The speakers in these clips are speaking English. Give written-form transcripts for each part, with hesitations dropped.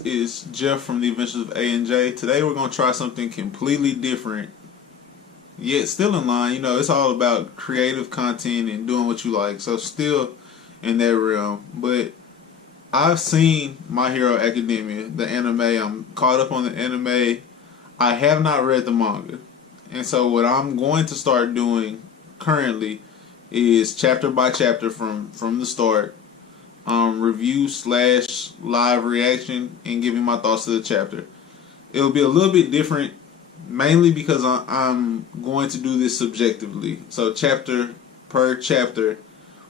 guys, it's Jeff from the Adventures of A&J. Today we're going to try something completely different, yet still in line. You know, it's all about creative content and doing what you like, so still in that realm. But I've seen My Hero Academia, the anime. I'm caught up on the anime. I have not read the manga. And so what I'm going to start doing currently is chapter by chapter from the start. Review / live reaction and giving my thoughts to the chapter. It'll be a little bit different, mainly because I'm going to do this subjectively. So chapter per chapter,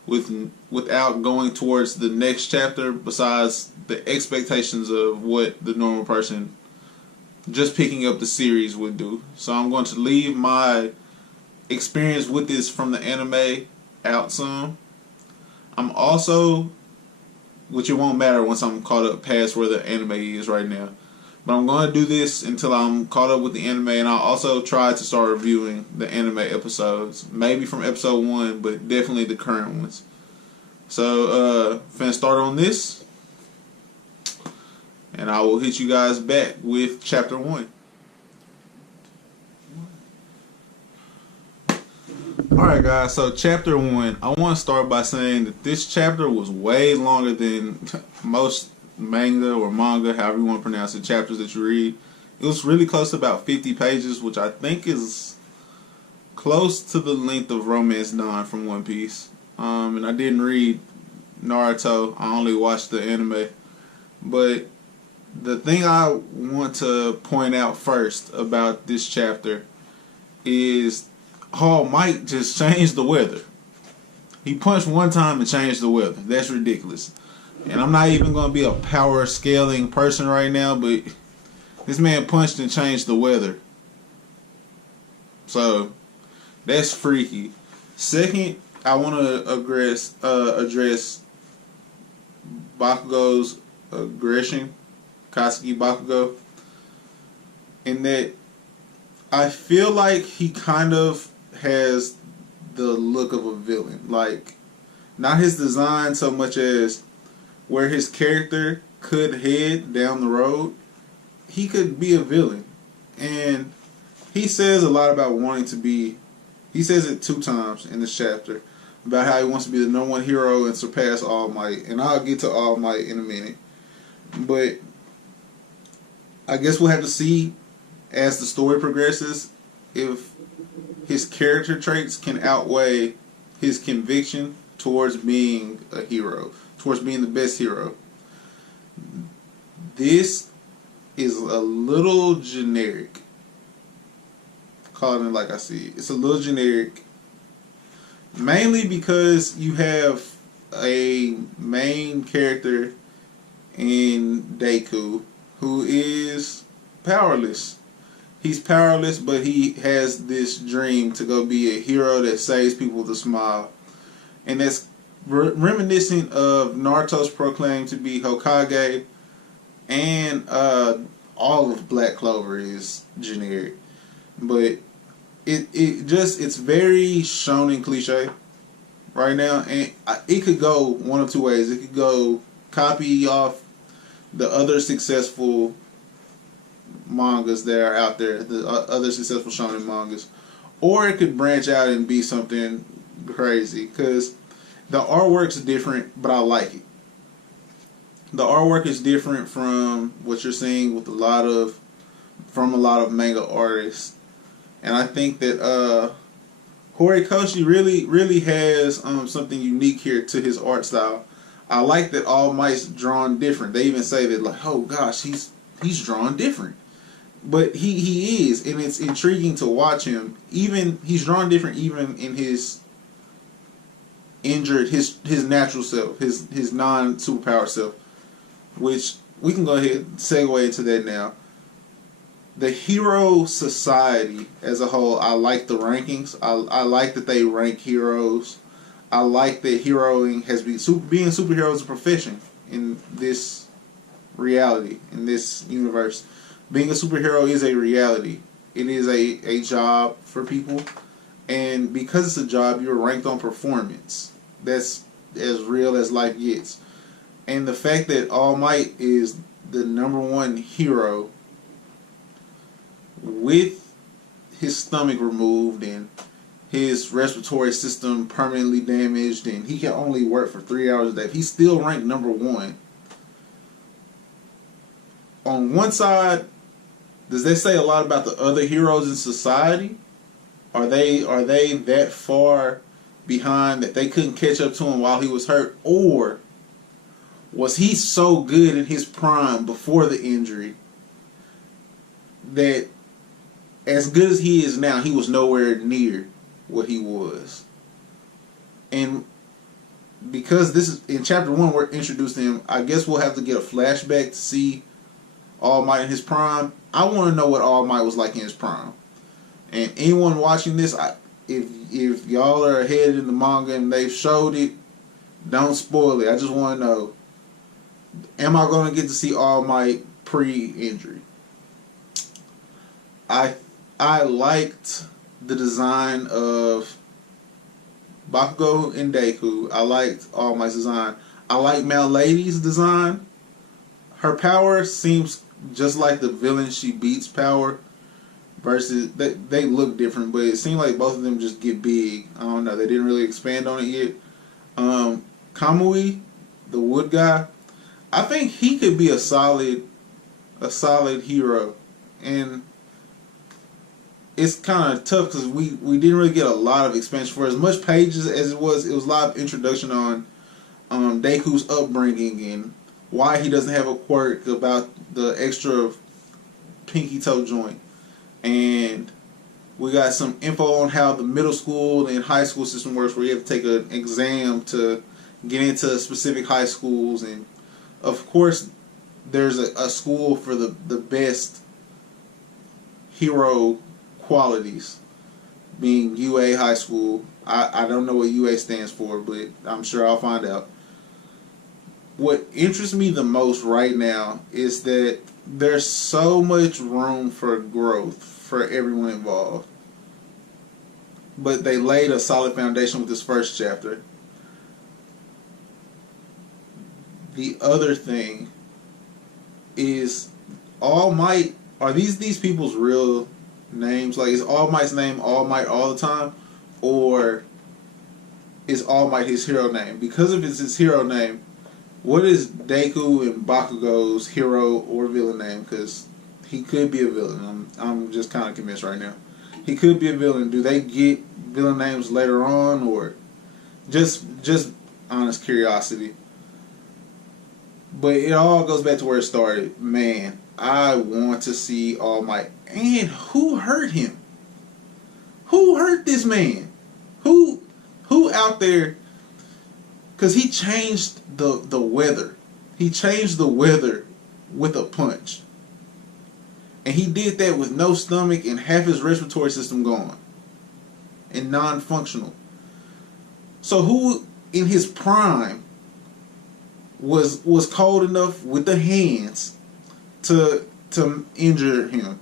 without going towards the next chapter, besides the expectations of what the normal person just picking up the series would do. So I'm going to leave my experience with this from the anime out some. I'm also, which it won't matter once I'm caught up past where the anime is right now. But I'm going to do this until I'm caught up with the anime, and I'll also try to start reviewing the anime episodes. Maybe from episode 1, but definitely the current ones. So, finna start on this, and I will hit you guys back with chapter 1. Alright guys, so chapter 1, I want to start by saying that this chapter was way longer than most manga or manga, however you want to pronounce it, chapters that you read. It was really close to about 50 pages, which I think is close to the length of Romance Dawn from One Piece. And I didn't read Naruto, I only watched the anime. But the thing I want to point out first about this chapter is All Might just changed the weather. He punched one time and changed the weather. That's ridiculous. And I'm not even going to be a power scaling person right now, but this man punched and changed the weather. So, that's freaky. Second, I want to address Bakugo's aggression, Katsuki Bakugo, in that I feel like he kind of has the look of a villain. Like, not his design so much as where his character could head down the road. He could be a villain. And he says a lot about wanting to be, he says it 2 times in this chapter, about how he wants to be the #1 hero and surpass All Might. And I'll get to All Might in a minute. But I guess we'll have to see as the story progresses if his character traits can outweigh his conviction towards being a hero, towards being the best hero. This is a little generic. Calling it like I see it. It's a little generic. Mainly because you have a main character in Deku who is powerless. He's powerless, but he has this dream to go be a hero that saves people with a smile. And that's reminiscent of Naruto's proclaim to be Hokage, and all of Black Clover is generic. But it's very shonen cliche right now, and it could go one of 2 ways. It could go copy off the other successful mangas that are out there, the other successful shonen mangas, or it could branch out and be something crazy, because the artwork's different, but I like it. The artwork is different from what you're seeing with a lot of manga artists, and I think that Horikoshi really has something unique here to his art style. I like that All Might's drawn different. They even say that, like, oh gosh, he's drawn different. But he is, and it's intriguing to watch him. Even he's drawn different even in his injured, his natural self, his non-superpower self, which we can go ahead and segue into that now. The hero society as a whole, I like the rankings. I like that they rank heroes. I like that heroing has being superhero is a profession in this reality, in this universe. Being a superhero is a reality. It is a job for people, and because it's a job, you're ranked on performance. That's as real as life gets. And the fact that All Might is the #1 hero with his stomach removed and his respiratory system permanently damaged, and he can only work for 3 hours a day. He's still ranked #1. On one side, does that say a lot about the other heroes in society? Are they that far behind that they couldn't catch up to him while he was hurt? Or was he so good in his prime before the injury that as good as he is now, he was nowhere near what he was? And because this is in chapter 1, we're introduced to him, I guess we'll have to get a flashback to see All Might in his prime. I want to know what All Might was like in his prime. And anyone watching this, if y'all are ahead in the manga and they've showed it, don't spoil it. I just want to know, am I going to get to see All Might pre-injury? I liked the design of Bakugo and Deku. I liked All Might's design. I like Malady's design. Her power seems just like the villain she beats power. Versus, they look different, but it seemed like both of them just get big. I don't know. They didn't really expand on it yet. Kamui, the wood guy, I think he could be a solid hero, and it's kind of tough because we didn't really get a lot of expansion for as much pages as it was. It was a lot of introduction on Deku's upbringing and why he doesn't have a quirk about the extra pinky toe joint. And we got some info on how the middle school and high school system works, where you have to take an exam to get into specific high schools. And of course, there's a school for the best hero qualities, being UA High School. I don't know what UA stands for, but I'm sure I'll find out. What interests me the most right now is that there's so much room for growth for everyone involved. But they laid a solid foundation with this first chapter. The other thing is, All Might, are these people's real names? Like, is All Might's name All Might all the time? Or is All Might his hero name? Because if it's his hero name, what is Deku and Bakugo's hero or villain name? Because he could be a villain. I'm just kind of convinced right now. He could be a villain. Do they get villain names later on, or just honest curiosity? But it all goes back to where it started. Man, I want to see All Might. And who hurt him? Who hurt this man? Who out there? Because he changed the weather. He changed the weather with a punch. And he did that with no stomach and half his respiratory system gone. And non-functional. So who in his prime was cold enough with the hands to injure him?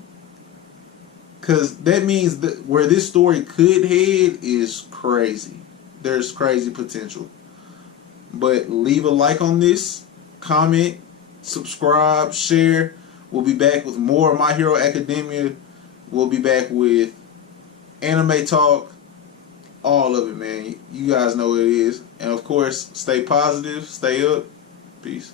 Because that means that where this story could head is crazy. There's crazy potential. But leave a like on this, comment, subscribe, share. We'll be back with more of My Hero Academia. We'll be back with anime talk. All of it, man. You guys know what it is. And of course, stay positive, stay up. Peace.